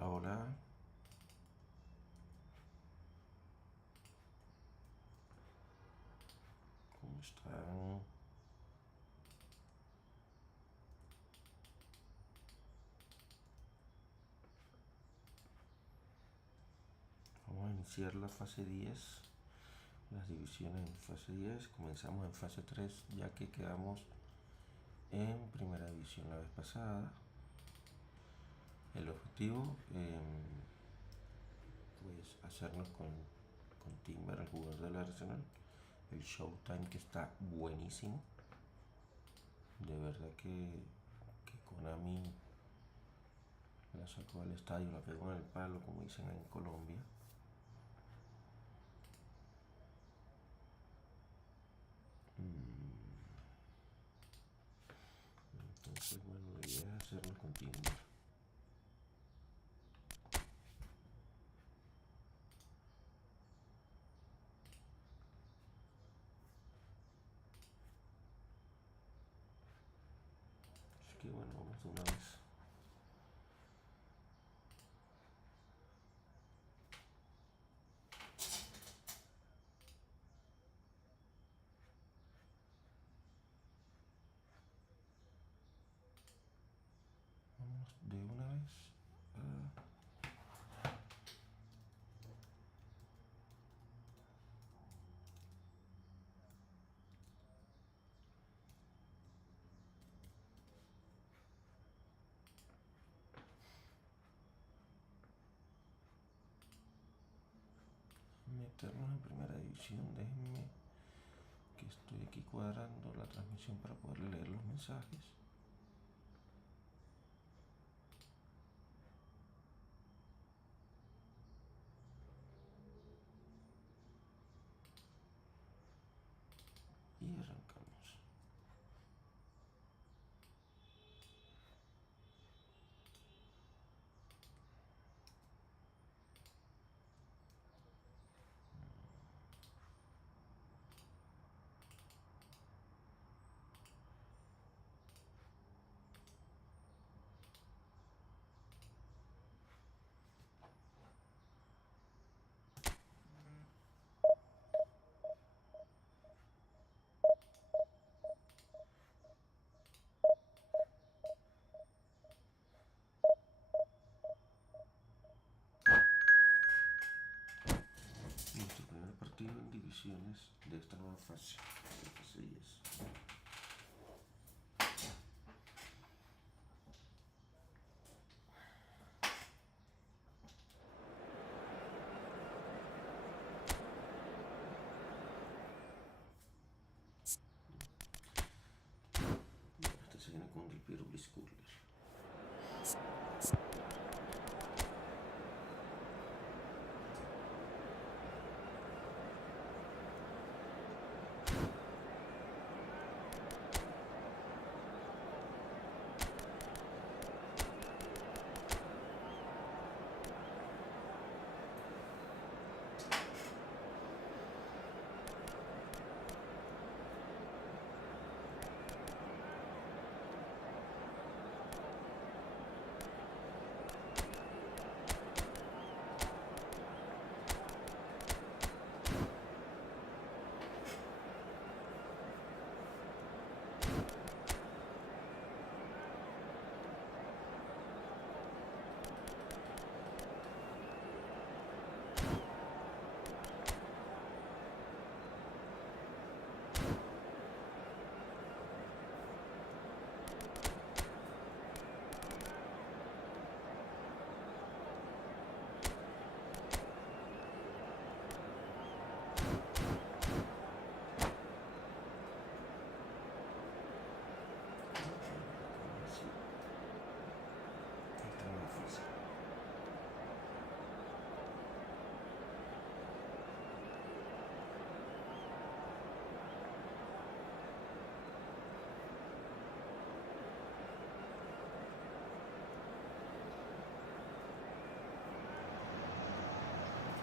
Hola, hola. ¿Cómo están? Vamos a iniciar la fase 10, las divisiones en fase 10. Comenzamos en fase 3, ya que quedamos en primera división la vez pasada. El objetivo, pues hacernos con Timber, el jugador del Arsenal, el Showtime, que está buenísimo. De verdad que Konami la sacó al estadio, la pegó en el palo, como dicen en Colombia. Entonces, bueno, la idea es hacerlo con Timber. Así que bueno, vamos de una vez. Vamos de una vez a meternos en primera división. Déjenme que estoy aquí cuadrando la transmisión para poder leer los mensajes. Y arrancamos. Nuestro primer partido en divisiones de esta nueva fase, la fase 10. Este se viene con el Piero Bliscurler.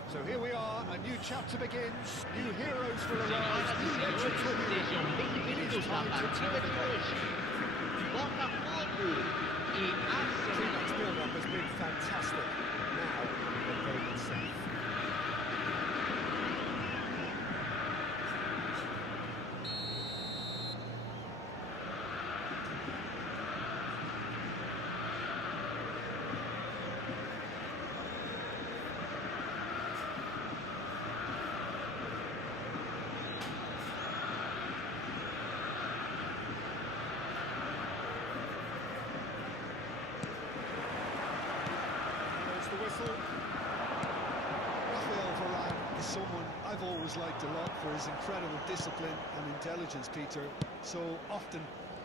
So here we are, a new chapter begins, new heroes will arise, new legends will be born. It is time to take the Botafogo e Tonight's build-up has been fantastic. whistle. Rafael Varane is someone I've always liked a lot for his incredible discipline and intelligence, Peter. So often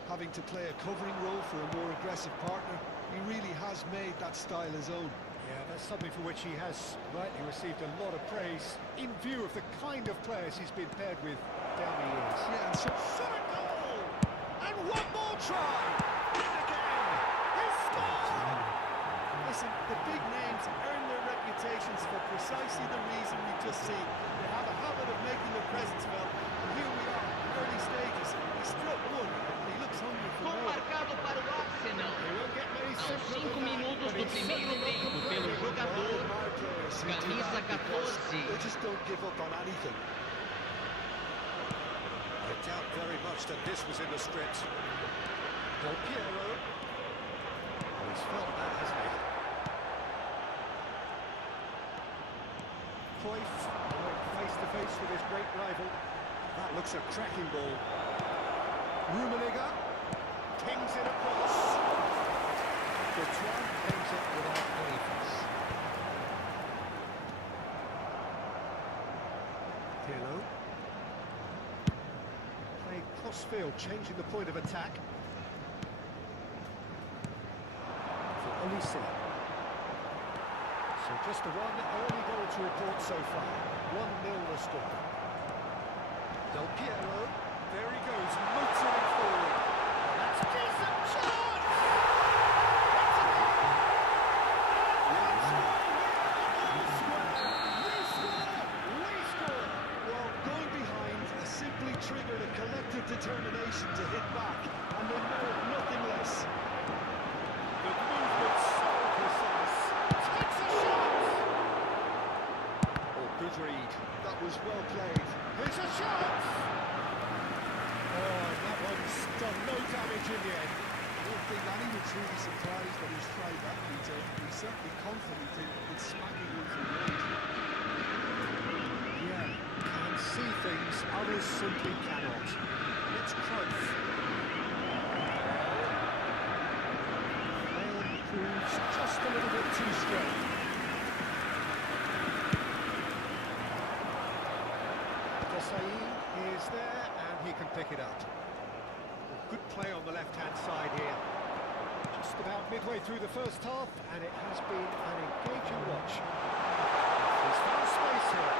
having to play a covering role for a more aggressive partner, he really has made that style his own. Yeah, that's something for which he has rightly received a lot of praise in view of the kind of players he's been paired with down the years. Yeah, and so shot a goal! And one more try! And again! He scored! Listen, the big names earn their reputations for precisely the reason we just seen. They have a habit of making their presence felt, and here we are, early stages. He struck one, and he looks hungry for Gol more. marcado para o Arsenal. He won't get many Aos simpler 5 than that, minutos but do he's primeiro certainly not tempo, pelo complaining. jogador, All my players who do camisa that because 14. they just don't give up on anything. I doubt very much that this was in the script. Del Piero. Well, he's felt that, hasn't he? Cruyff. Face to face with his great rival. That looks a cracking ball. Rummenigge pings it across. Bertrand aims it without any fuss. Pirlo. Playing cross-field, changing the point of attack. For Olise. So just the one early goal to report so far. 1-0 the score. Del Piero. There he goes, motoring forward. That's a decent chance! We score! Well, going behind has simply triggered a collective determination to hit back, and they merit nothing less. The movement's so precise. Takes a shot! Oh, good read. That was well played. Here's a shot! Oh, that one's done no damage in the end. I don't think anyone's really surprised that he's tried that, Peter. He's certainly confident in smacking one from range. Yeah, can see things others simply cannot. It's Cruyff. And proves just a little bit too strong. Desai is there and he can pick it up. Good play on the left-hand side here. Just about midway through the first half and it has been an engaging watch. He's found space here.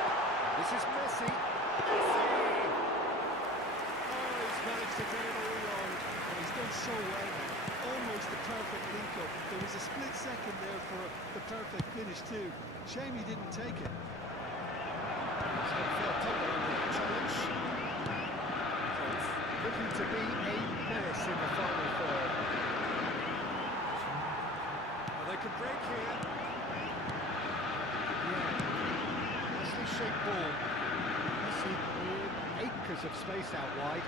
This is Messi. Messi! Oh, he's managed to get it all wrong. And he's done so well. Almost the perfect link-up. There was a split second there for the perfect finish too. Shame he didn't take it. He's had a fair tumble under that challenge. Looking to be a menace in the final third. Well, they can break here. Yeah. Nicely shaped ball. Messi with acres of space out wide.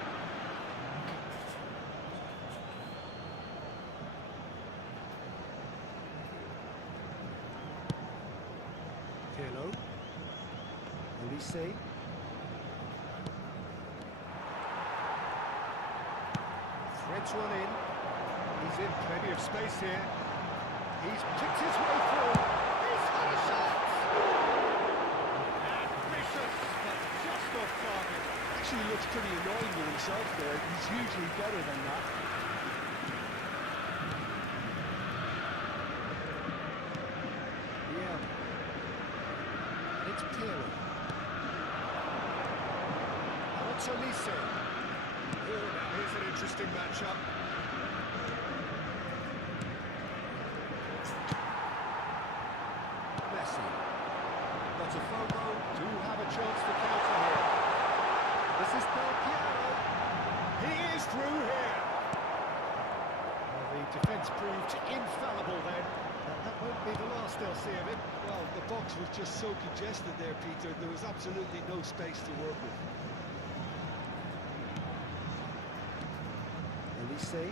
Pirlo. Olise. Threads one in. He's in plenty of space here. He's picked his way through. He's had a shot! Ambitious, but just off target. Actually looks pretty annoyed with himself there. He's usually better than that. Yeah. It's Pirlo. What's Olise? Oh, now here's an interesting matchup. Messi. Botafogo do have a chance to counter here. This is Del Piero. He is through here. Well, the defence proved infallible then. And that won't be the last they'll see of it. Well, the box was just so congested there, Peter. There was absolutely no space to work with. Olise.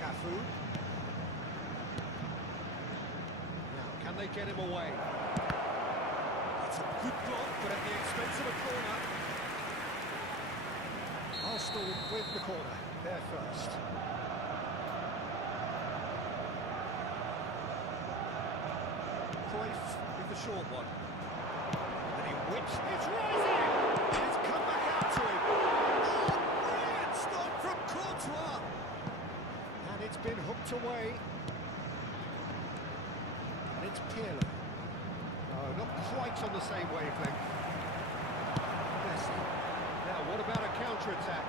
Cafu. Now, can they get him away? It's a good block, but at the expense of a corner. Arsenal with the corner. They're first. choice with the short one. And he whips, it's rising! And it's come back out to him. Oh, brilliant stop from Courtois! And it's been hooked away. And it's Pirlo. No, not quite on the same wavelength. Messi. Now, what about a counter-attack?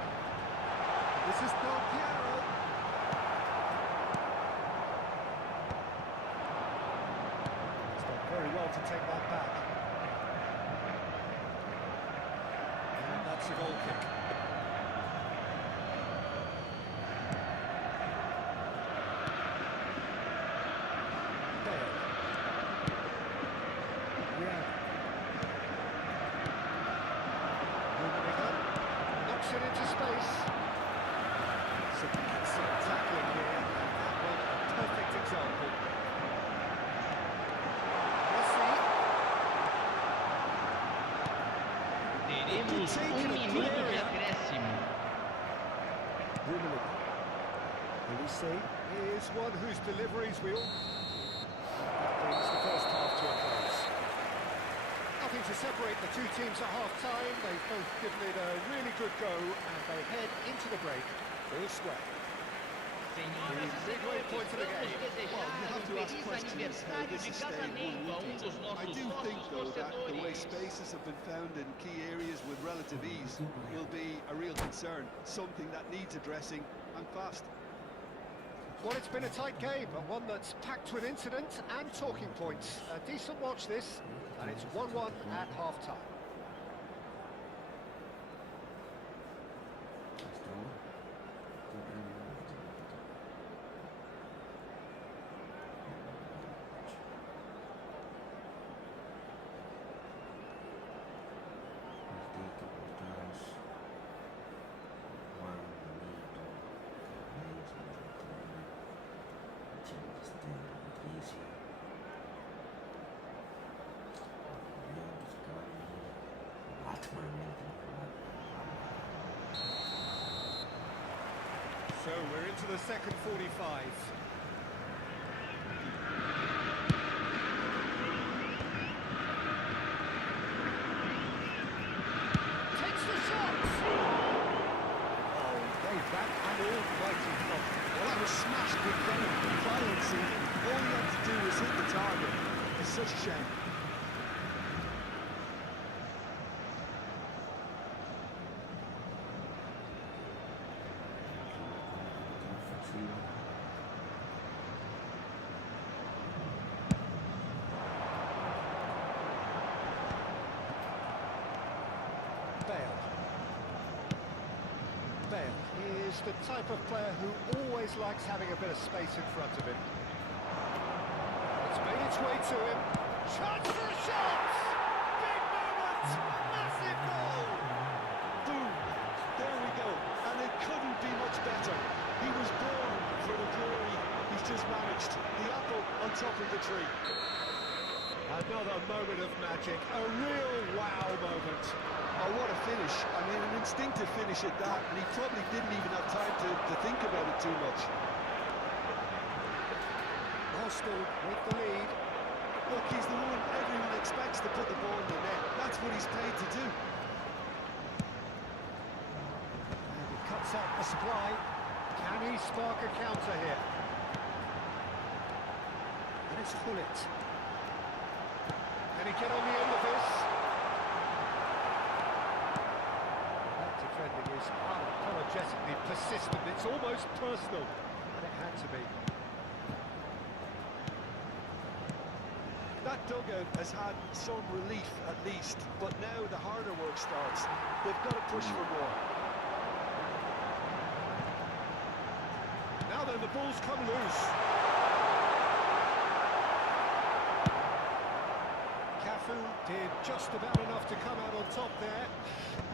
This is Del Piero. He's done very well to take that back. And that's a goal kick. Bale. Yeah. Knocks it into space. Some excellent tackling here, and that one a perfect example. Teremos minuto de acréscimo. Elise is one whose deliveries we all... That brings the first half to a close. Nothing to separate the two teams at half-time. They've both given it a really good go, and they head into the break all square. Senhoras e senhores, vamos desejar um feliz aniversário de casamento a dos I nossos do think, sócios though, that the way torcedores. spaces have been found in key areas with relative ease will be a real concern, something that needs addressing, and fast. Well, it's been a tight game, but one that's packed with incident and talking points. A decent watch this, and it's 1-1 at half-time. So we're into the second 45. Takes the shot! Oh, gave that an almighty block. Well, that was smashed with venom and violency. All he had to do was hit the target. It's such a shame. Bale is the type of player who always likes having a bit of space in front of him. It's made its way to him. Chance for a shot! Big moment! Massive goal! Boom! There we go. And it couldn't be much better. He was born for the glory. He's just managed. The apple on top of the tree. Another moment of magic. A real wow moment. Oh, what a finish. I mean, an instinctive finish at that, and he probably didn't even have time to think about it too much. Arsenal with the lead. Look, he's the one everyone expects to put the ball in the net. That's what he's paid to do. And he cuts out the supply. Can he spark a counter here? And it's Hullet. Can he get on the end of this? That defending is unapologetically persistent. It's almost personal. And it had to be. That dugout has had some relief at least, but now the harder work starts. They've got to push for more. Now then, the ball's come loose. Cafu did just about enough to come out on top there.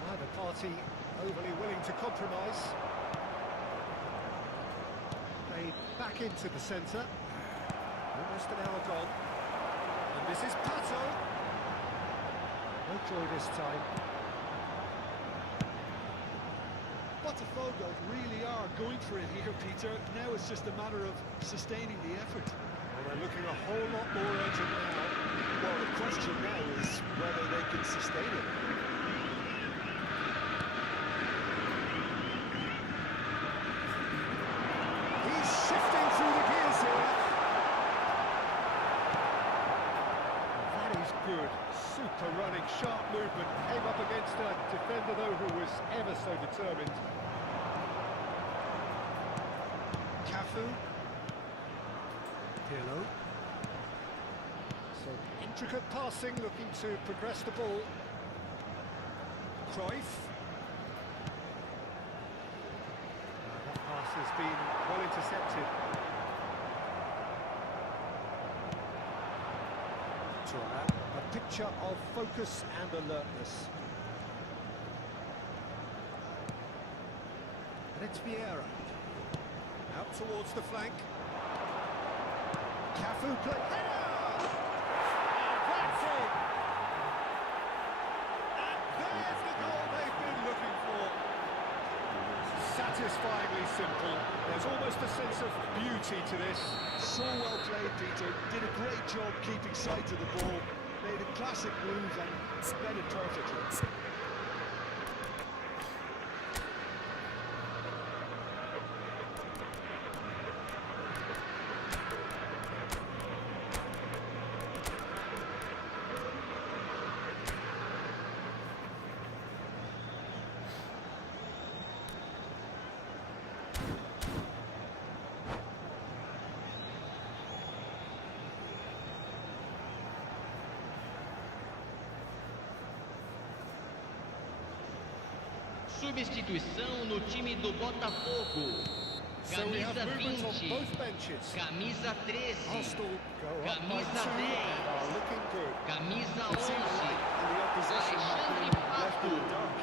Neither party overly willing to compromise. Played back into the centre. Almost an hour gone. And this is Pato. No joy this time. Botafogo really are going for it here, Peter. Now it's just a matter of sustaining the effort. Well, they're looking a whole lot more urgent now. stadium. He's shifting through the gears here. That is good. Super running, sharp movement. Came up against a defender, though, who was ever so determined. Cafu. Pirlo. So intricate passing, looking to progress the ball. Cruyff. That pass has been well intercepted. A picture of focus and alertness. And it's Vieira. Out towards the flank. Cafu play. Header! And that's it! And there's the goal they've been looking for. Satisfyingly simple. There's almost a sense of beauty to this. So well played, Peter. Did a great job keeping sight of the ball. Made a classic move and read it perfectly. Substituição no time do Botafogo. So we have Camisa movement on 20, both benches. camisa 13, Arsenal go up by Camisa 2 10. and are looking good. camisa It seems 11, like the opposition have Alexandre been left in the Pato. dark.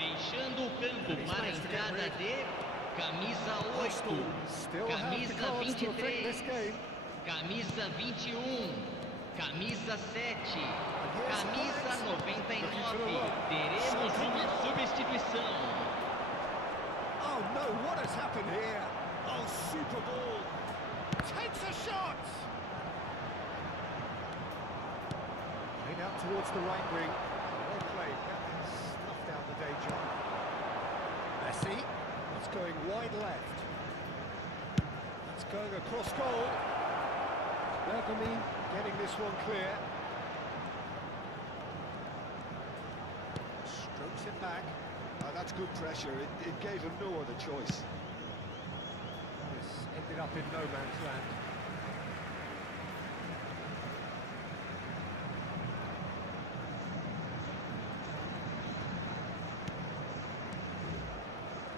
Deixando o campo para a entrada de camisa 8, Arsenal still have the camisa cards to affect this 23, game. camisa 21, camisa 7, camisa 99. Teremos uma substituição. Oh no, what has happened here? Oh, super ball. Takes a shot. Played out towards the right wing. Well played. That has snuffed out the day job. Messi. That's going wide left. That's going across goal. Bergamy getting this one clear. Strokes it back. That's good pressure. It gave him no other choice. This ended up in no man's land.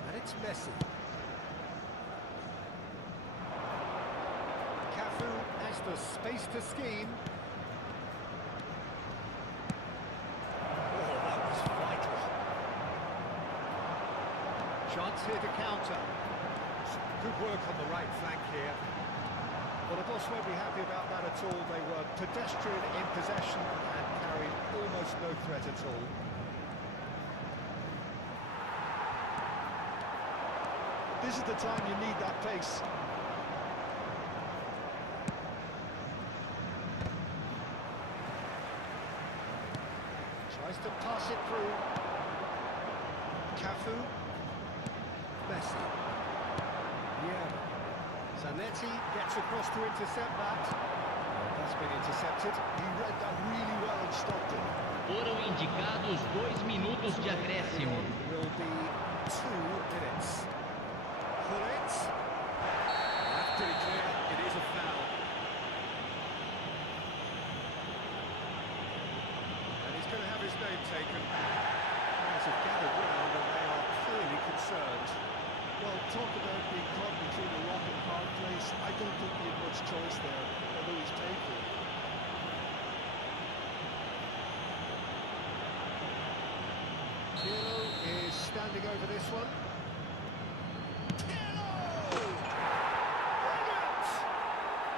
And it's Messi. Cafu has the space to scheme. Oh, that was vital. Chance here to counter. Good work on the right flank here. Well, the boss won't be happy about that at all. They were pedestrian in possession and carried almost no threat at all. This is the time you need that pace. Tries to pass it through. Cafu. Messi. Yeah. Zanetti gets across to intercept that. That's been intercepted. He read that really well and stopped it. Foram indicados 2 minutos de acréscimo. Will be 2 minutes. Pull it. That's pretty clear. It is a foul. And he's going to have his name taken. Players have gathered round and they are clearly concerned. Well, talk about being caught between a rock and a hard place. I don't think he had much choice there, although he's paid for it. Pirlo is standing over this one. Pirlo! Brilliant!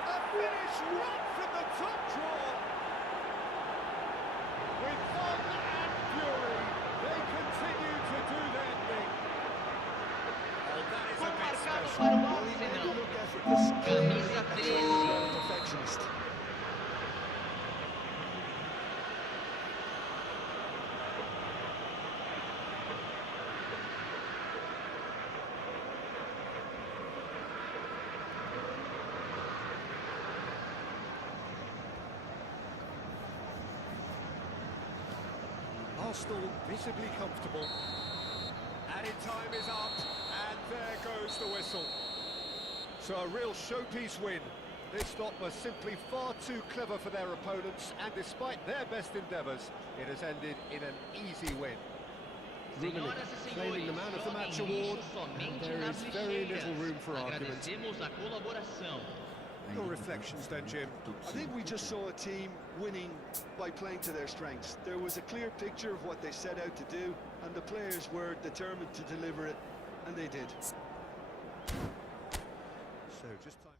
A finish right from the top drawer. With fun and fury, they continue to do their thing. Oh, that is a bit Marcado special. para o Well, he made Arsenal. it look effortless. Camisa That's 13. a perfectionist. still visibly comfortable. Added time is up, and there goes the whistle. So a real showpiece win. This lot were simply far too clever for their opponents, and despite their best endeavours, it has ended in an easy win. Rummenigge claiming the Man of the Match award, and there is very little room for argument. Your reflections then, Jim? I think we just saw a team winning by playing to their strengths. There was a clear picture of what they set out to do, and the players were determined to deliver it, and they did. So just time.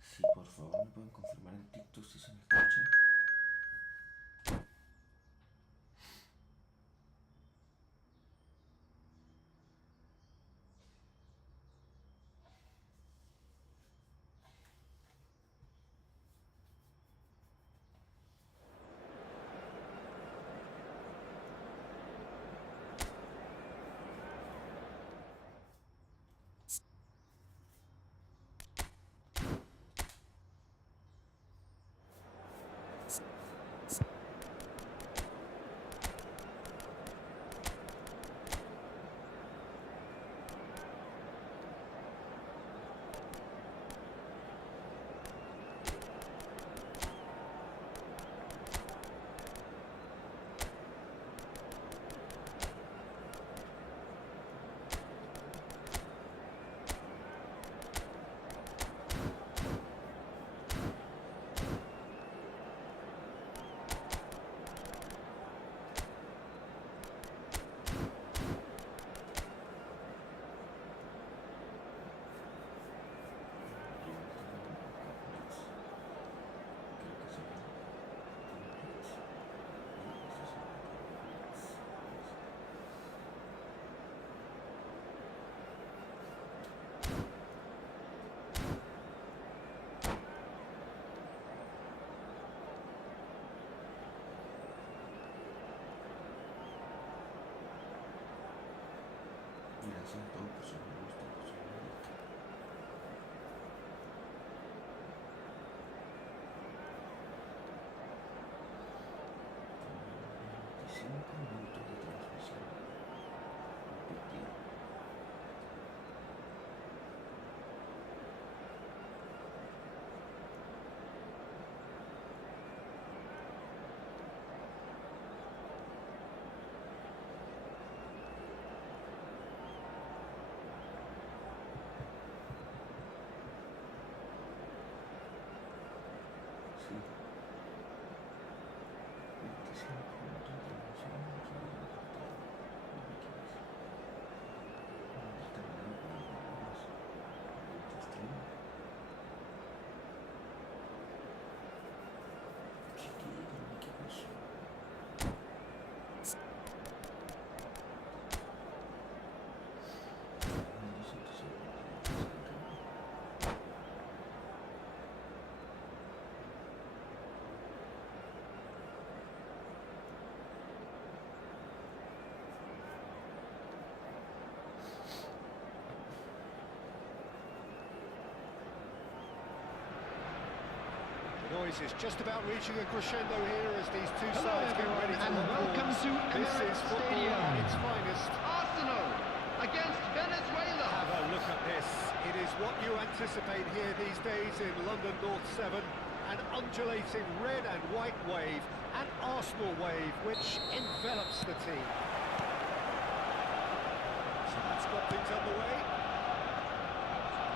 Sí, por favor, me pueden confirmar en TikTok si se me escucha. Gracias a todos por su me gusta, por su like. 25 minutos de transmisión. Objetivo. Sí. 25 minutos de transmisión. Aquí viene el partido. No me equivoco. Vamos a terminar con algunos stream. Chiquillo, no me equivoco. The noise is just about reaching a crescendo here as these two sides get ready to and lock welcome horns. to This is football Stadium. at its finest. Arsenal against Venezuela. Have a look at this. It is what you anticipate here these days in London North 7. An undulating red and white wave, an Arsenal wave which envelops the team. So that's got things underway.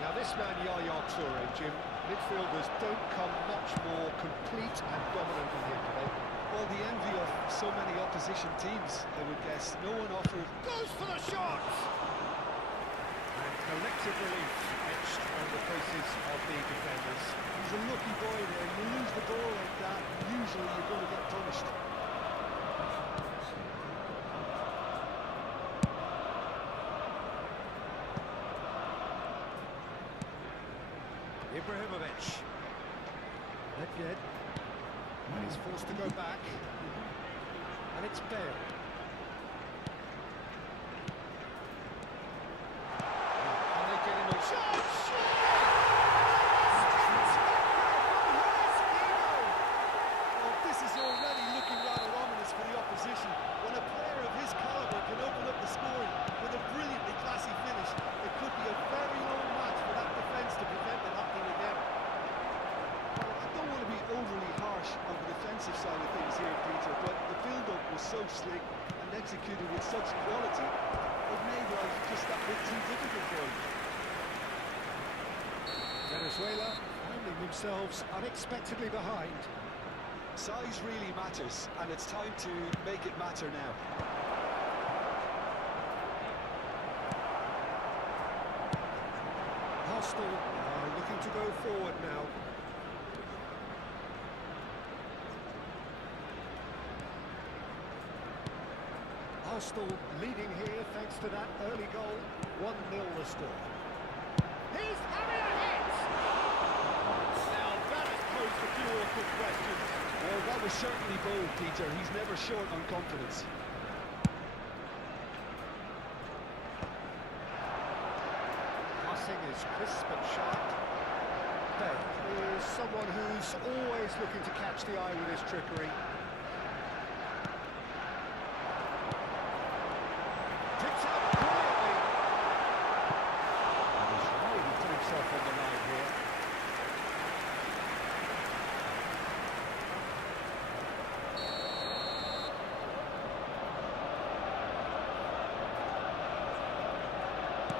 Now this man Yaya Toure, Jim, midfielders don't come much more complete and dominant than him today. Well, the envy of so many opposition teams, I would guess. No one offered. Goes for the shot! And collective relief etched on the faces of the defenders. He's a lucky boy there. You lose the ball like that, usually you're going to get punished. Ibrahimovic. Nedved. And he's forced to go back. And it's Bale. Can they get him a shot? Well, this is already looking rather ominous for the opposition. When a player of his calibre can open up the scoring with a brilliantly classy finish, it could be a very long match for that defence to prevent it happening again. Well, I don't want to be overly harsh on the defensive side of things here, Peter, but the build-up was so slick and executed with such quality, it made life just that bit too difficult for him. Venezuela finding themselves unexpectedly behind. Size really matters, and it's time to make it matter now. Arsenal are looking to go forward now. Arsenal leading here thanks to that early goal. 1-0 the score. He's having a hit! Now that has posed a few awkward questions. Well, that was certainly bold, Peter. He's never short on confidence. Passing is crisp and sharp. Bale is someone who's always looking to catch the eye with his trickery. Picks up brilliantly. And he's really put himself on the line here.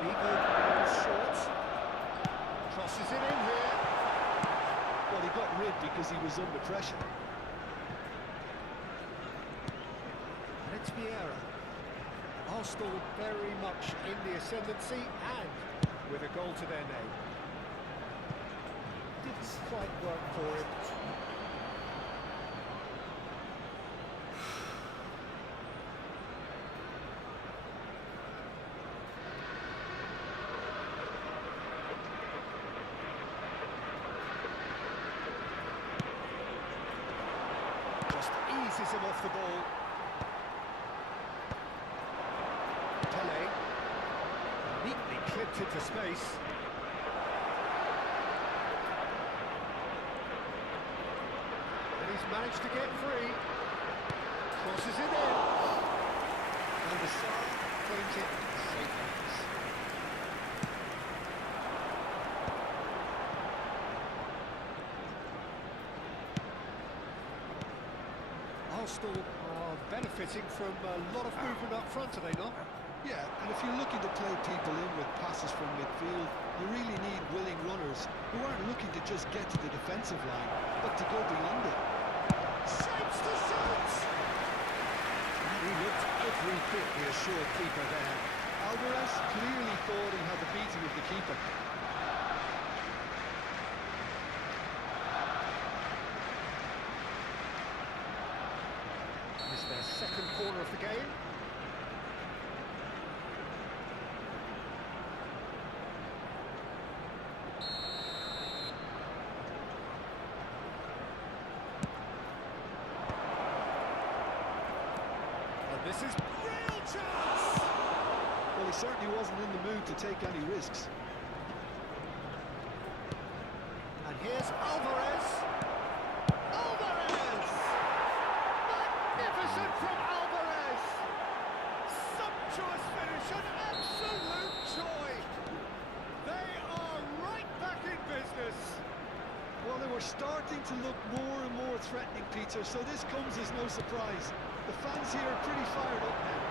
Vigo goes short. Crosses it in here. Well, he got rid because he was under pressure. And it's Vieira. Arsenal very much in the ascendancy and with a goal to their name. Didn't quite work for him. Just eases him off the ball. Pele, neatly clipped into space. And he's managed to get free. Crosses it in. And the side claims it safe hands. Arsenal are benefiting from a lot of movement up front, are they not? Yeah, and if you're looking to play people in with passes from midfield, you really need willing runners who aren't looking to just get to the defensive line, but to go beyond it. Shapes to shoot! He looked every bit the assured keeper there. Alvarez clearly thought he had the beating of the keeper. It's their second corner of the game. And this is real chance! Well, he certainly wasn't in the mood to take any risks. And here's Alvarez. Alvarez! Magnificent from Alvarez! Sumptuous finish, an absolute joy! They are right back in business. Well, they were starting to look more and more threatening, Peter, so this comes as no surprise. The fans here are pretty fired up now.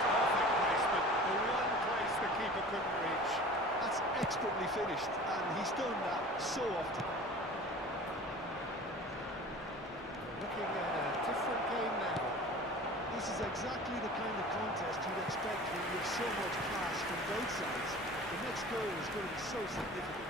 Perfect placement, the one place the keeper couldn't reach. That's expertly finished, and he's done that so often. Looking at a different game now. This is exactly the kind of contest you'd expect when you have so much class from both sides. The next goal is going to be so significant.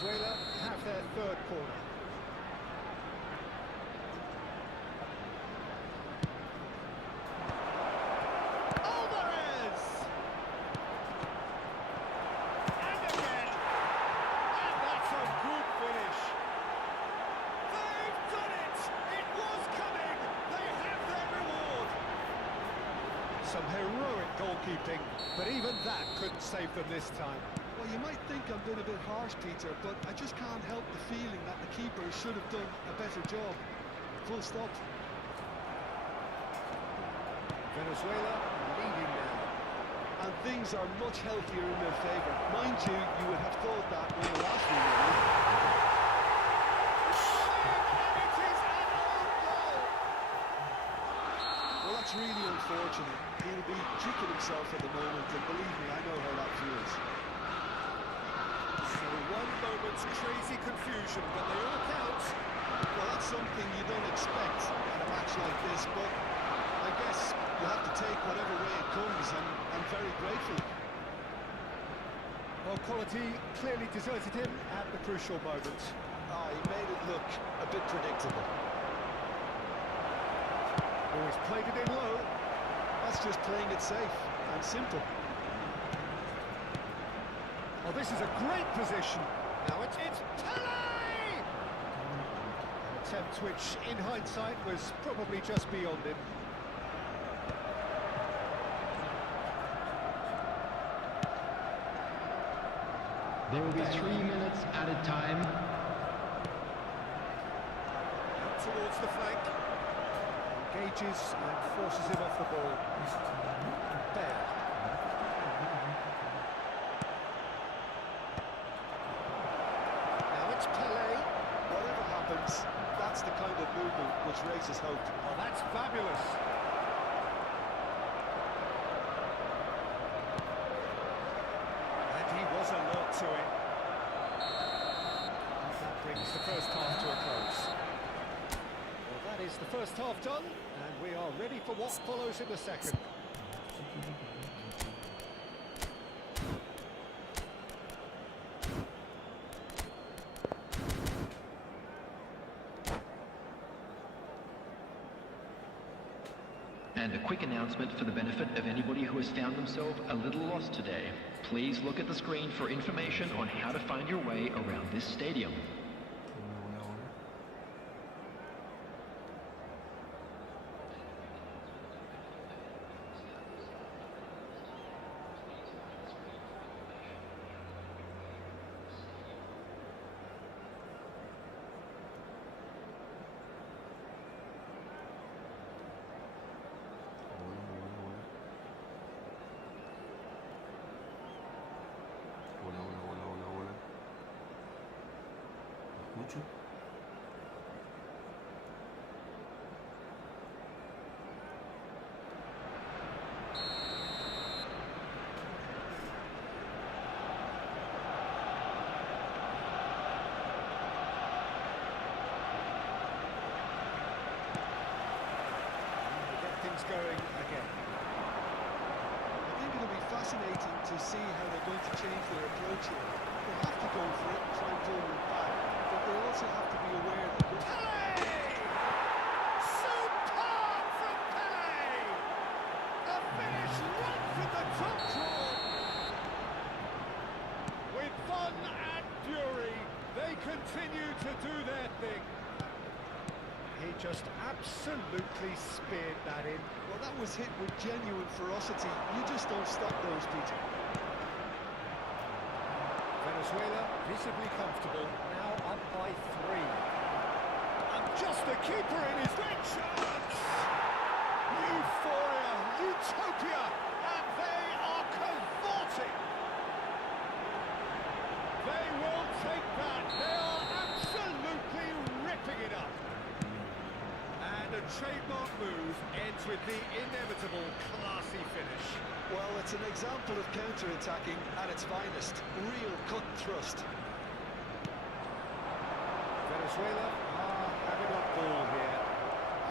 Venezuela have their third corner. Alvarez! And again! And that's a good finish. They've done it! It was coming! They have their reward! Some heroic goalkeeping, but even that couldn't save them this time. Well, you might think I'm being a bit harsh, Peter, but I just can't help the feeling that the keeper should have done a better job. Full stop. Venezuela leading now. And things are much healthier in their favour. Mind you, you would have thought that when the last one went in. And it is an own goal! Well, that's really unfortunate. He'll be kicking himself at the moment, and believe me, I know how that feels. So one moment's crazy confusion, but they all count. Well, that's something you don't expect at a match like this, but I guess you have to take whatever way it comes, and I'm very grateful. Well, quality clearly deserted him at the crucial moment. He made it look a bit predictable. Oh, he's played it in low. That's just playing it safe and simple. Oh, this is a great position. Now it's Pele! An attempt which, in hindsight, was probably just beyond him. There will be 3 minutes at a time. Out towards the flank. Engages and forces him off the ball. There. Now it's Pele. Whatever happens, that's the kind of movement which raises hope. Oh, that's fabulous. And he was alert to it. That brings the first half to a close. Well, that is the first half done, and we are ready for what follows in the second. And a quick announcement for the benefit of anybody who has found themselves a little lost today. Please look at the screen for information on how to find your way around this stadium. Escucho. Get things going again. I think it'll be fascinating to see how they're going to change their approach here. They have to go for it and try and pull it back, but they also have to be aware that... Pele! Superb from Pele! A finish right from the top draw! With fun and fury, they continue to do their thing. He just absolutely speared that in. Well, that was hit with genuine ferocity. You just don't stop those, Peter. Venezuela visibly comfortable, now up by 3. And just the keeper in his great chance! Euphoria, utopia, and they are cavorting! They will take that, they are absolutely ripping it up! And a trademark move ends with the inevitable classy finish. Well, it's an example of counter-attacking at its finest. Real cut and thrust. Venezuela are having a ball here.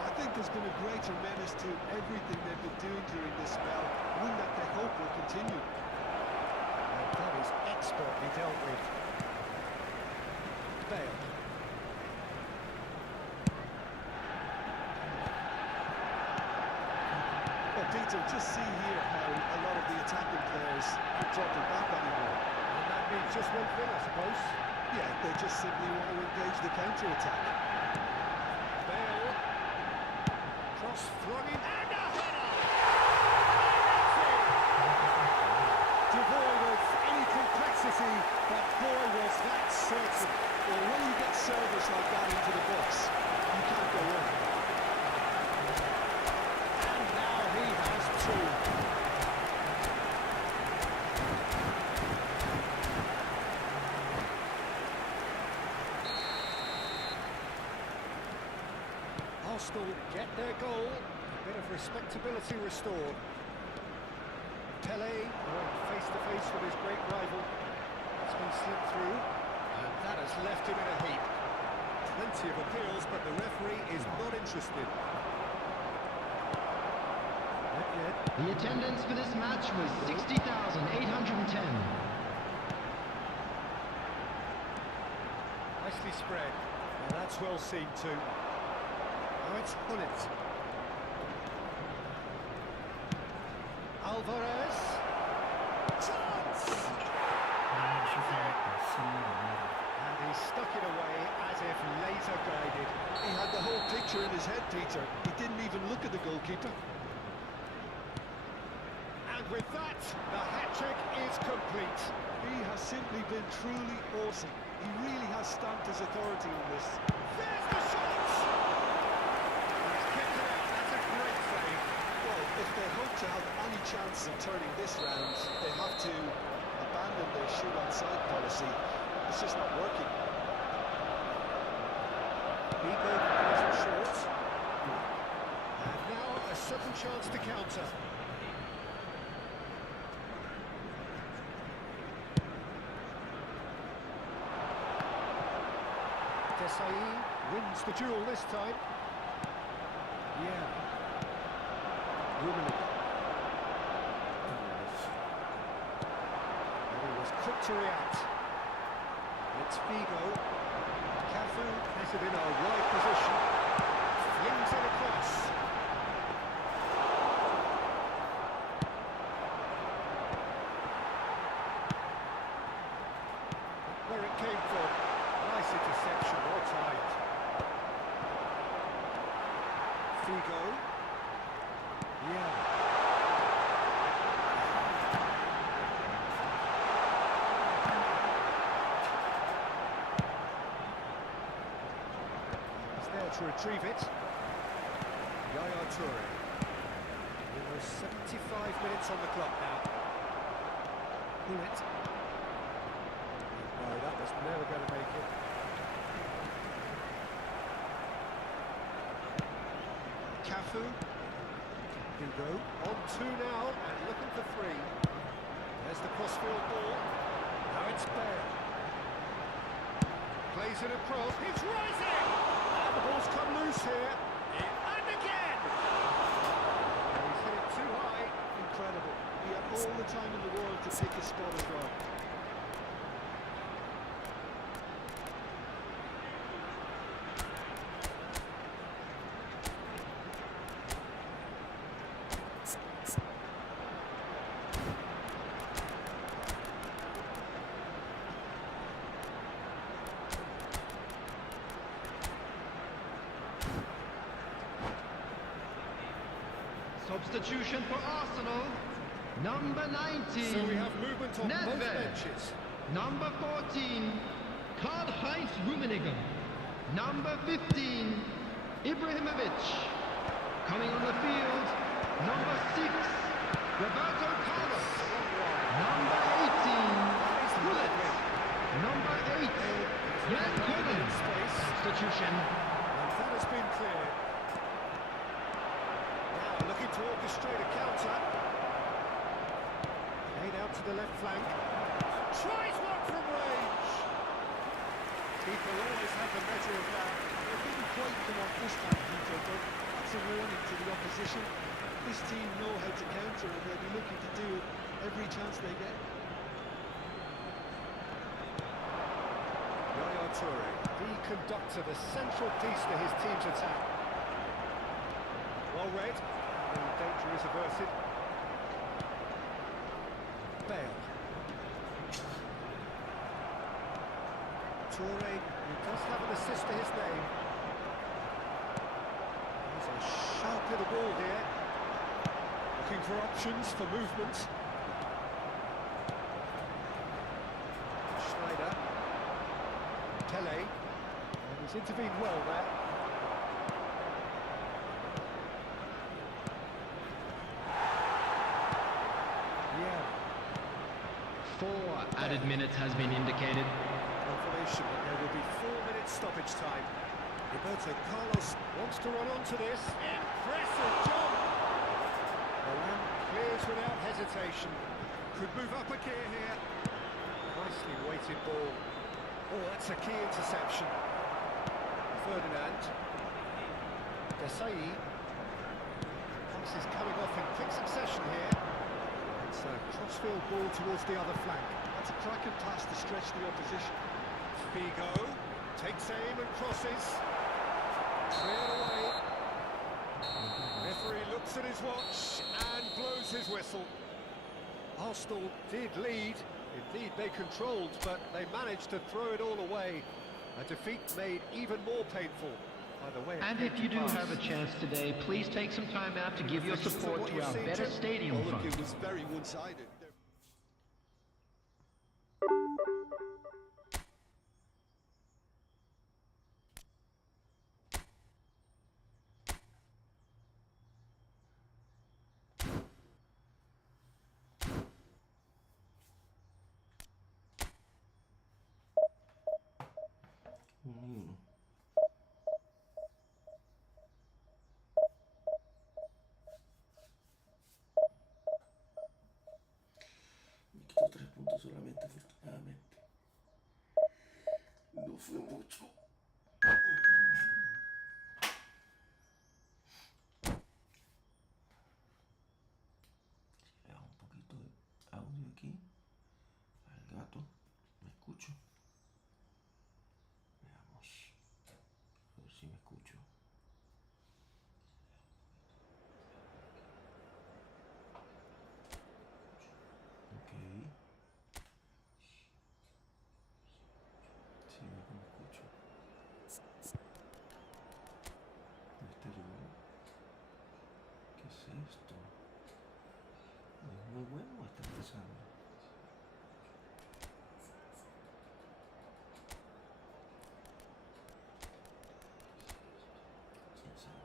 I think there's been a greater menace to everything they've been doing during this spell, one that they hope will continue. And that is expertly dealt with. Bale. Well, Peter, just see here how a lot of the attacking players aren't dropping back anymore. And that means just one thing, I suppose. Yeah, they just simply want to engage the counter-attack. Bale. Cross flung in. And a header! Devoid of any complexity, but boy was that certain. Well, when you get service like that into the box, you can't go wrong. And now he has two. Arsenal get their goal, a bit of respectability restored. Pele going face-to-face with his great rival. It's been slipped through, and that has left him in a heap. Plenty of appeals, but the referee is not interested. Not yet. The attendance for this match was 60,810. Nicely spread. Now that's well seen too. Now it's Hullet. Alvarez. Chance! And he stuck it away as if laser guided. He had the whole picture in his head, Peter. He didn't even look at the goalkeeper. And with that, the hat-trick is complete. He has simply been truly awesome. He really has stamped his authority on this. There's the shot! He's kept it out. That's a great save. Well, if they hope to have any chance of turning this round, they have to abandon their shoot-on-side policy. It's just not working. Vigo plays it short. And now a sudden chance to counter. Desai wins the duel this time. Yeah. Rummenigge. And he was quick to react. It's Vigo. Cafu has it in a wide position. Flings it across. Where it came from. Nice interception, well timed. Figo. Yeah. He's there to retrieve it. Yaya Toure. Almost 75 minutes on the clock now. Hullet. No, that was never going to make it. Cafu. Hugo on two now and looking for three. There's the crossfield ball. Now it's Bale. Plays it across. It's rising! And the ball's come loose here. And again! And he's hit it too high. Incredible. He had all the time in the world to take his spot as well. Substitution for Arsenal. Number 19. So we have movement on both Nedved. benches. Number 14. Karl-Heinz Rummenigge. Number 15. Ibrahimovic. Coming on the field. Number 6. Roberto Carlos. Number 18. Hullet. Number 8. Jan Koeman. Substitution. And that has been cleared. Now looking to orchestrate a counter. Played out to the left flank. Tries one from range. People always have the measure of that. It didn't quite come off this time, Peter, but that's a warning to the opposition. This team know how to counter and they'll be looking to do it every chance they get. Yaya Toure, the conductor, the central piece to his team's attack. Well read, the danger is averted. Bale. Toure, who does have an assist to his name. There's a sharp little ball here. Looking for options for movement. Schneider. Tele. And he's intervened well there. Yeah. 4 added minutes has been indicated. Confirmation that there will be 4 minutes stoppage time. Roberto Carlos wants to run onto this. Impressive job! Milan clears without hesitation. Could move up a gear here. Nicely weighted ball. Oh, that's a key interception. Ferdinand. Desai. Pass is coming off in quick succession here. It's a crossfield ball towards the other flank. That's a cracking pass to stretch the opposition. Figo takes aim and crosses. Cleared away. Referee looks at his watch and blows his whistle. Arsenal did lead. Indeed, they controlled, but they managed to throw it all away. A defeat made even more painful by the way it And came if you to do pass. have a chance today, please take some time out to give your support to our better stadium Oh, look, fund. it was very one-sided. Uno y uno. Me quitó 3 puntos solamente, afortunadamente. No fue mucho. Le bajo un poquito de audio aquí al gato. Me escucho. Veamos. A ver si me escucho. Ok. Sí, veo que me escucho. Este ruido. ¿Qué es esto? ¿Es muy bueno o está empezando? ¿Quién sabe?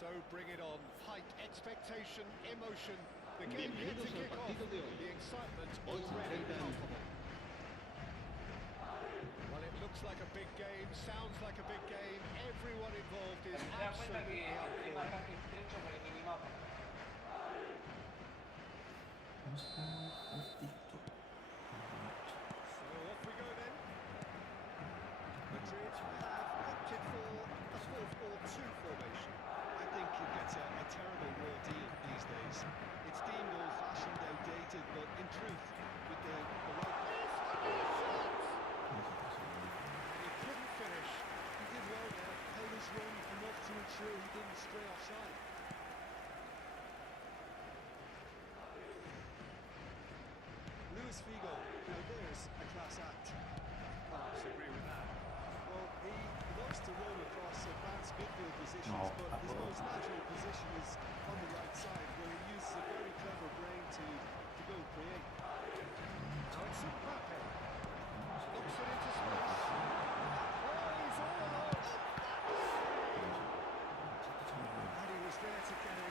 So bring it on. Hype, expectation, emotion. The game yet to kick off. The excitement already palpable. Well, it looks like a big game, sounds like a big game. Everyone involved is absolutely up for it. Vamos a poner un TikTok. So off we go then. Madrid have opted for a 4-4-2 formation. I think it gets a terrible raw deal these days. It's deemed old-fashioned, outdated, but in truth, with the right... He couldn't finish. He did well there, held his run enough to ensure he didn't stray offside. Luis Figo, now there's a class act. Can't disagree with that. Well, he loves to roll across advanced midfield positions, No, but his most natural position is on the right side, where he uses a very clever brain to go create. Now it's Mbappe. Looks it into space. Oh, he's all alone. And he was there to get a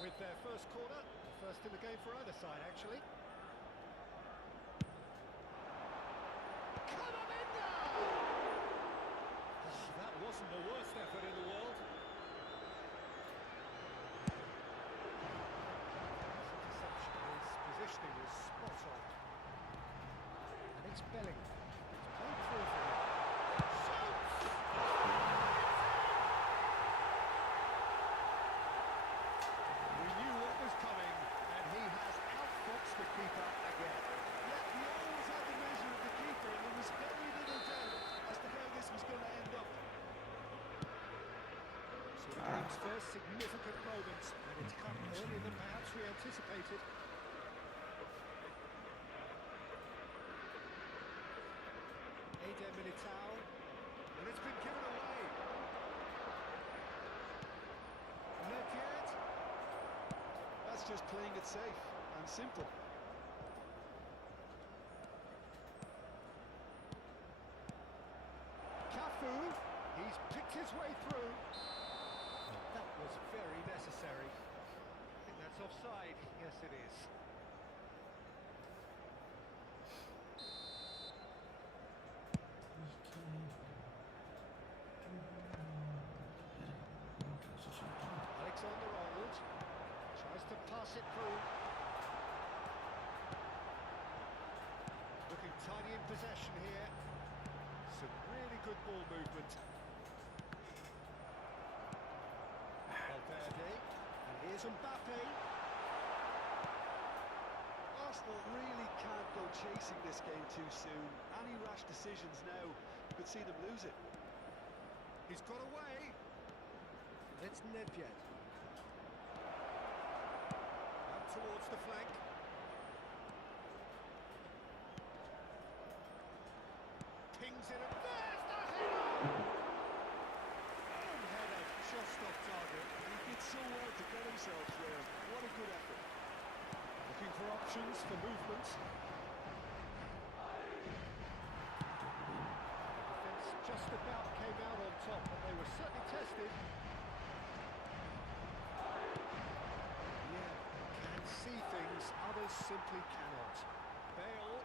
with their first corner, the first in the game for either side, actually. That wasn't the worst effort in the world. His positioning was spot on. And it's Bellingham. It's played through for him. Shoots! We knew what was coming, and he has outfoxed the keeper again. Yeah, he always had the measure of the keeper, and there was very little doubt as to how this was going to end up. So the game's first significant moment, and it's come earlier than perhaps we anticipated. Militao, and it's been given away. Not yet. That's just playing it safe and simple. Cafu, he's picked his way through. That was very necessary. I think that's offside. Yes, it is. Alexander-Arnold tries to pass it through. Looking tidy in possession here. Some really good ball movement. Valverde, and here's Mbappe. Arsenal really can't go chasing this game too soon. Any rash decisions now could see them lose it. He's got away. It's Nedved. Out towards the flank. Pings it up. There's the header! Boom header, just off target. He did so well to get himself there. What a good effort. Looking for options for movement. Defence just about came out on top, but they were certainly tested. Yeah, can see things, others simply cannot. Bale.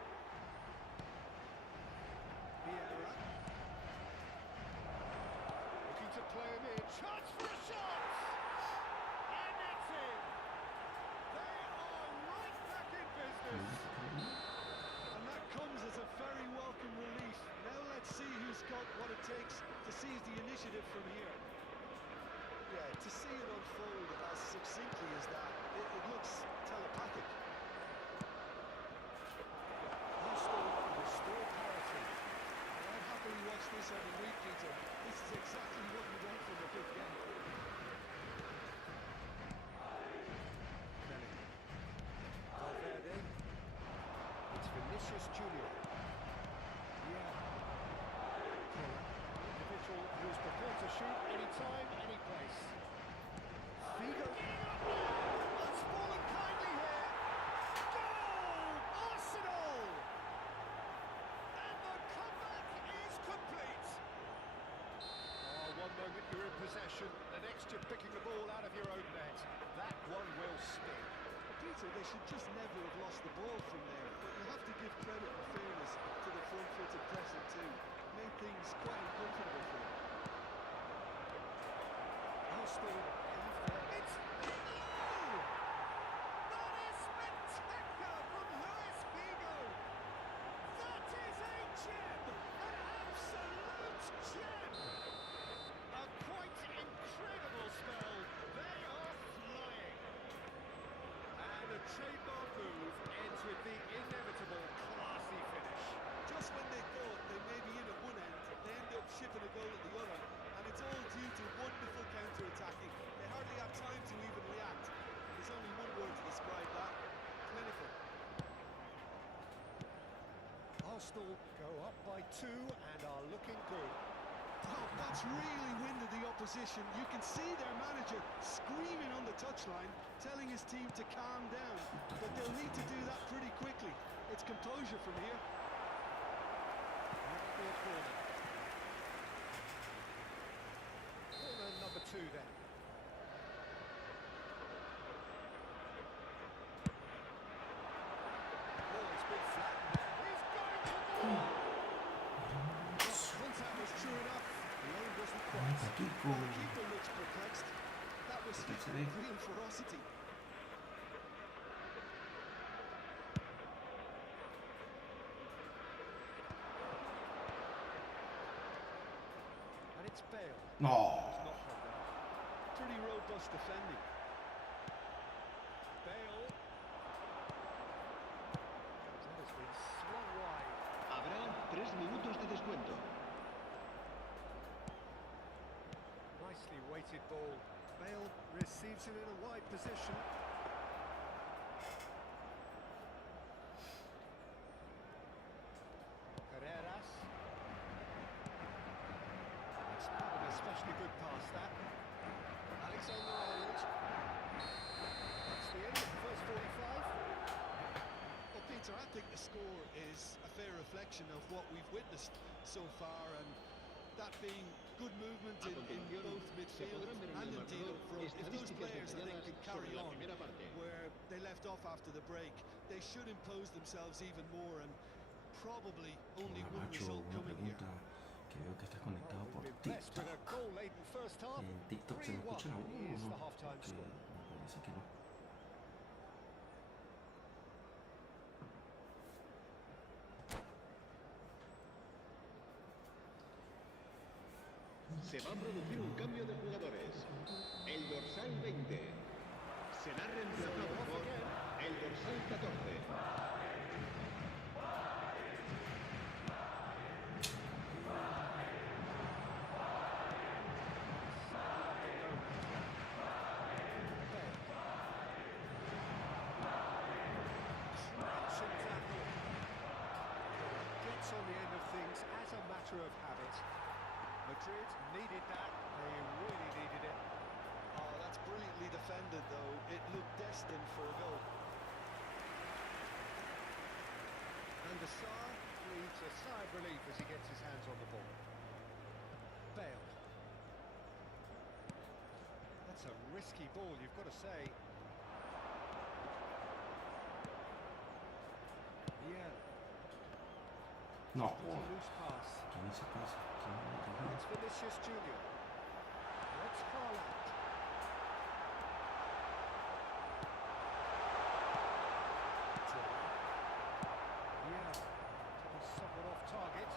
Vieira. Looking to play him in. Chance for a shot! And it's in! They are right back in business! And that comes as a very welcome relief. Now let's see who's got what it takes to seize the initiative from here. Yeah, to see it unfold as succinctly as that, it looks telepathic. Arsenal restore parity. I'd happily watch this every week, Peter. This is exactly what you want from a big game. Valverde. It's Vinicius Junior. Yeah. Individual who's prepared to shoot anytime, any place. Figo. That's fallen kindly here. Goal! Arsenal! And the comeback is complete. Oh, one moment you're in possession, the next you're picking the ball out of your own net. That one will sting. Peter, they should just never have lost the ball from there, but you have to give credit and fairness to the front-footed pressing too. Made things quite uncomfortable for them. Arsenal have their... It's... Oh! That is spectacular from Luis Figo! That is a gem! An absolute gem! A quite incredible spell. They are flying. And a trademark move ends with the inevitable classy finish. Just when they thought they may be in at one end, they end up shipping a goal at the other, and it's all due to wonderful counter-attacking. They hardly have time to even react. There's only one word to describe that: clinical. Arsenal go up by 2 and are looking good. Oh, that's really winded the opposition. You can see their manager screaming on the touchline, telling his team to calm down. But they'll need to do that pretty quickly. It's composure from here. Corner number 2 then. Kiko. The keeper looks perplexed. That was ¿Qué se ve? real ferocity. And it's Bale. No. Not from there. Pretty robust defending. Bale. That has been swung wide. Habrá 3 minutos de descuento. Nicely weighted ball. Bale receives it in a wide position. Carreras. It's not an especially good pass, that. Alexander-Arnold. That's the end of the first 45. Well, Peter, I think the score is a fair reflection of what we've witnessed so far, and that being good movement in both midfield and indeed up front. If those players, I think, can carry on where they left off after the break, they should impose themselves even more, and probably only Hola, one Macho, result una coming here. pregunta que veo que estás conectado por We've been blessed with a TikTok. goal-laden first half. En TikTok se me 3-1 escucha la voz, is ¿no? the half-time Porque score. me parece que no. Se va a producir un cambio de jugadores. El dorsal 20 será reemplazado por el dorsal 14. Gets on the end of things as a matter of habit. Madrid needed that. They really needed it. Oh, that's brilliantly defended, though. It looked destined for a goal. And the Sar breathes a sigh of relief as he gets his hands on the ball. Bale. That's a risky ball, you've got to say. Yeah. No, It's a loose pass. ¿quién hizo pase? ¿Quién me dejó? It's Vinicius Junior. Let's call out. Yeah, that was somewhat off target.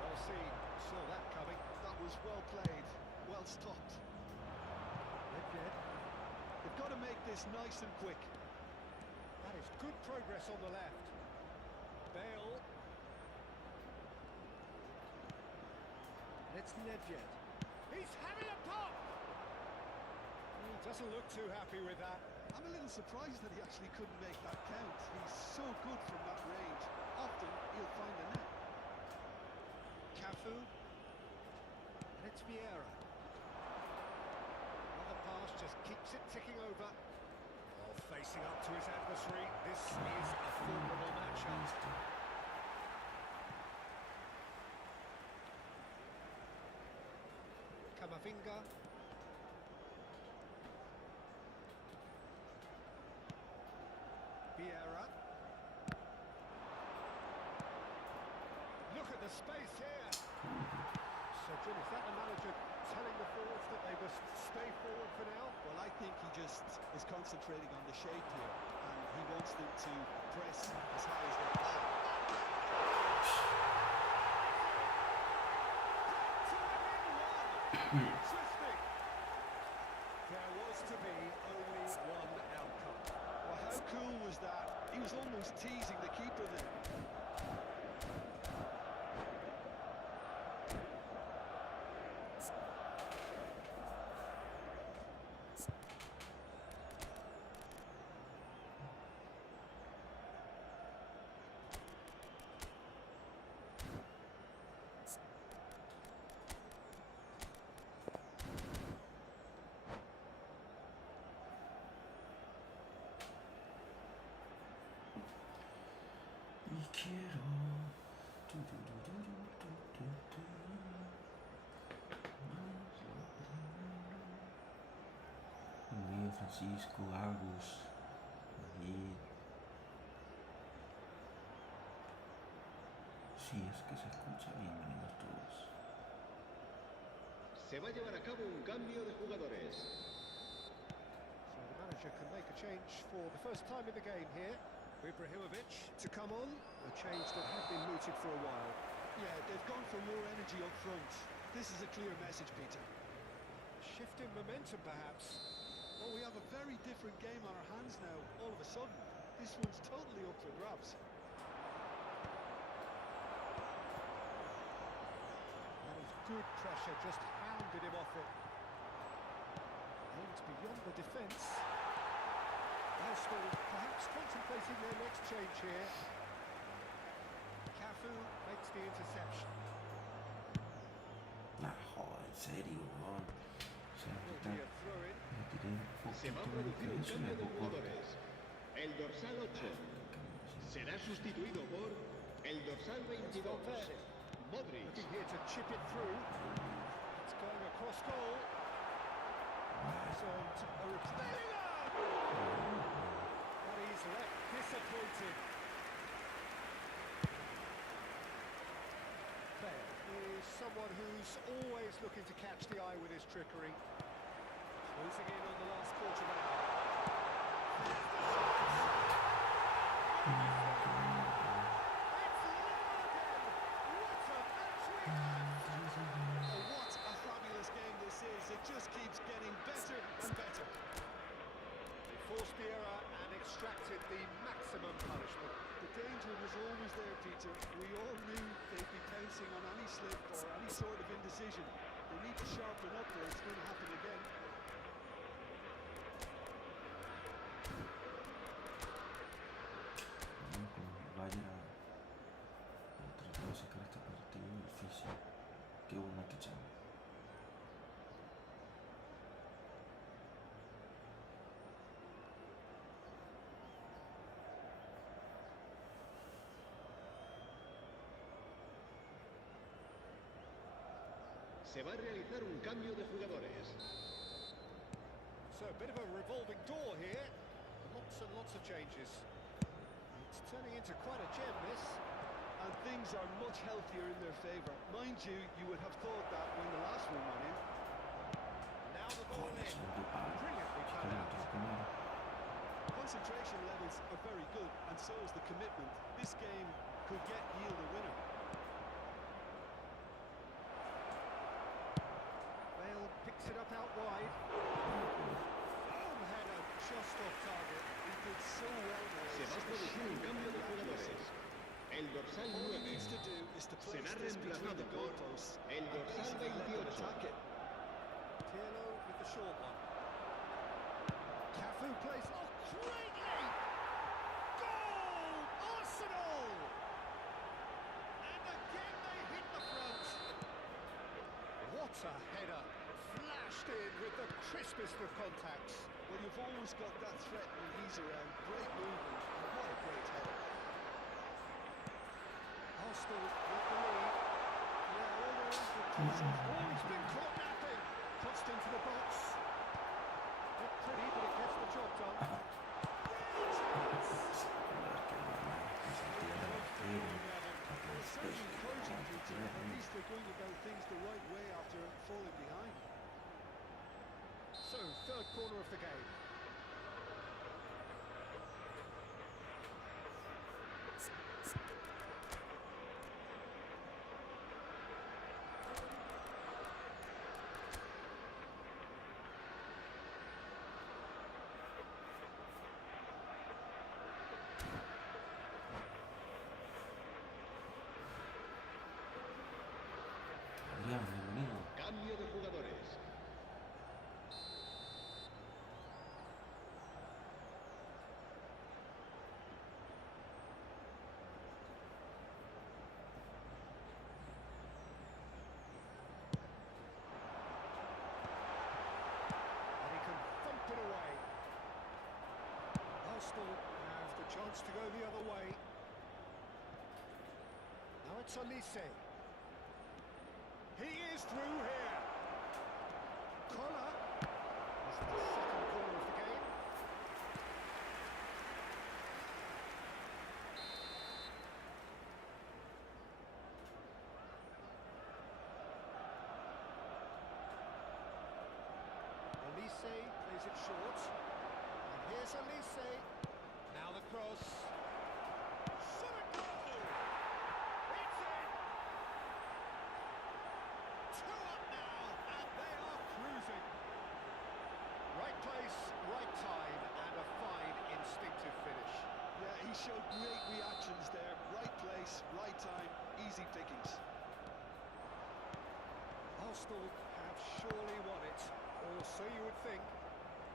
Well seen, saw that coming. That was well played, well stopped. Nedved. They've got to make this nice and quick. That is good progress on the left. Bale. And it's Nedved. He's having a pop! He doesn't look too happy with that. I'm a little surprised that he actually couldn't make that count. He's so good from that range. Often he'll find the net. Cafu. And it's Vieira. Another pass just keeps it ticking over. Oh, facing up to his adversary. This is a formidable matchup. Camavinga. Vieira. Look at the space here. So, Jim, is that the manager telling the forwards that they must stay forward for now? Well, I think he just is concentrating on the shape here, and he wants them to press as high as they can. Interesting. There was to be only one outcome. Well, how cool was that? He was almost teasing the keeper there. Y quiero. Muy bien, Francisco, Agus, David. Si es que se escucha, bienvenidos todos. Se va a llevar a cabo un cambio de jugadores. So the manager can make a change for the first time in the game here. Ibrahimovic to come on, a change that had been mooted for a while. Yeah, they've gone for more energy up front. This is a clear message, Peter. Shift in momentum, perhaps. Well, we have a very different game on our hands now, all of a sudden. This one's totally up for grabs. That is good pressure, just hounded him off it. Aims beyond the defence. Arsenal perhaps contemplating their next change here. Cafu makes the interception. Nah, joder, en serio, weón. O sea, Will be a throw-in. me tiré un Se va a poquito de producir un cabeza y me cambio de hago corto. jugadores. El dorsal 8 será sustituido por el dorsal 22. Modric. Looking here to chip it through. It's going across goal. And a replay. But he's left disappointed. Ben is someone who's always looking to catch the eye with his trickery. Closing in on the last quarter of an hour. Oh, what a fabulous game this is. It just keeps getting better and better. They forced the error and extracted the maximum punishment. The danger was always there, Peter. We all knew they'd be pouncing on any slip or any sort of indecision. They need to sharpen up or it's going to happen again. Vaya tratando de sacar este partido difícil. Qué buena que echamos. Se va a realizar un cambio de jugadores. So a bit of a revolving door here. Lots and lots of changes. It's turning into quite a gem, this. And things are much healthier in their favour. Mind you, you would have thought that when the last one went in. Now the ball Joder, in. se me dio palo. Brilliantly Es que played el out. otro primero. Concentration levels are very good, and so is the commitment. This game could yield a winner. Bale picks it up out wide. Oh, header just off target. He did so well there. Se va a producir un cambio de jugadores. El dorsal All he 9 needs to do is to place será this between reemplazado the por goalposts el and dorsal basically let them 28. attack it. Pirlo with the short one. Cafu plays. Oh, greatly! Goal! Arsenal! And again they hit the front. What a header! Flashed in with the crispest of contacts. Well, you've always got that threat when he's around. Great movement, and what a great header. Arsenal with the lead. Yeah, all there is with Tuchel. Oh, he's been caught napping. Crossed into the box. Not pretty, but it gets the job done. It's so encouraging, Peter. At least they're going about things the right way after falling behind. So, third corner of the game. Adrián, bienvenido. Cambio de jugadores. And he can thump it away. Arsenal have the chance to go the other way. Now it's Elise. He is through here. Collar. This is the second corner of the game. short. And here's Elise. Now the cross. Shot it goal! It's in! 2 up now, and they are cruising. Right place, right time, and a fine instinctive finish. Yeah, he showed great reactions there. Right place, right time, easy pickings. Arsenal have surely won it, or so you would think.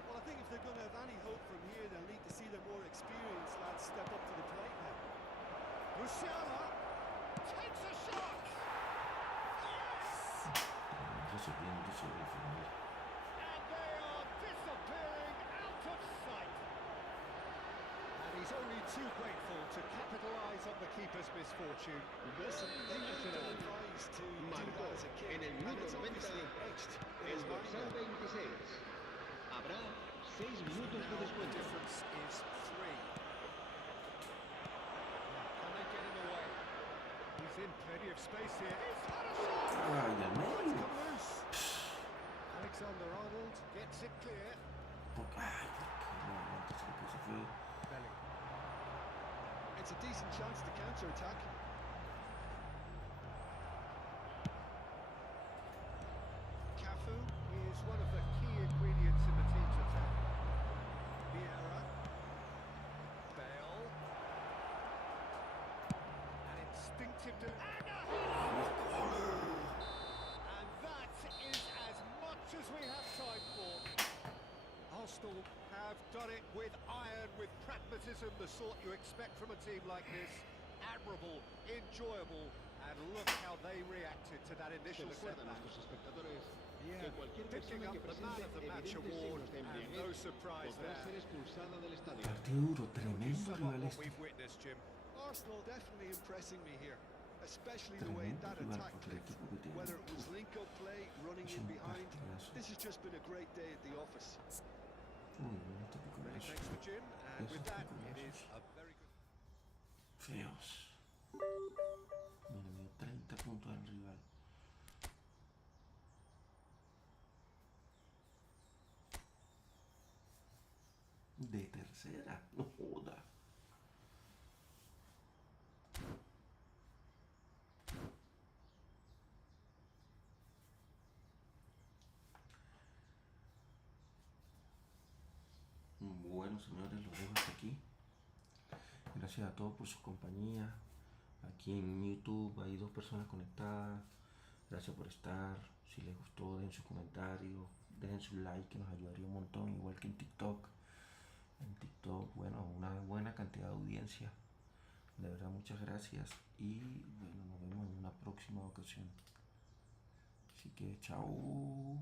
Well, I think if they're going to have any hope from here, they'll need to see their more experienced lads step up to the plate now. Musiala takes a shot! Eso bien, eso al final. And they are disappearing out of sight. And he's only too grateful to capitalise on the keeper's misfortune. Listen, they were advised to do Marcó that as a kick, en el and minuto it's 90 obviously etched in el his mind dorsal now. 26. Habrá 6 minutos de Now the descuento. difference is 3. Can they get in the way? He's in plenty of space here. He's had a shot! Ay, al It's medio. come loose. Alexander-Arnold gets it clear. Ay, ¿por qué no? Antes lo que se fue. Bellingham. It's a decent chance to counter-attack. Cafu is one of the key ingredients in the team's attack. Vieira. Bale. An instinctive and that is as much as we have time for. Arsenal have done it with iron, with pragmatism, the sort you expect from a team like this. Admirable, enjoyable, and look how they reacted to that Se initial recuerda a setback. nuestros espectadores Yeah, que cualquier picking persona up que the man presente of the match evidentes award, signos de and embriaguez no surprise podrá there. ser expulsada del estadio. Partido duro, You tremendo sum up rival what este. we've witnessed, Jim. Arsenal definitely impressing me here, especially the way Tremendo that rival attack porque el clicked. equipo que tiene. Whether it was link-up play, running Es in un behind, partidazo. this has just been a great day at the office. Uy, bueno, este Many picolazo. thanks to Jim, and Esos with that, it is picolazos a very good... feos. Mira, me dio 30 puntos al rival. De tercera, no joda. Bueno, señores, lo dejo hasta aquí. Gracias a todos por su compañía. Aquí en YouTube hay 2 personas conectadas. Gracias por estar. Si les gustó, den su comentario, dejen su like, que nos ayudaría un montón, igual que en TikTok. En TikTok, bueno, una buena cantidad de audiencia. De verdad, muchas gracias. Y bueno, nos vemos en una próxima ocasión. Así que, chao.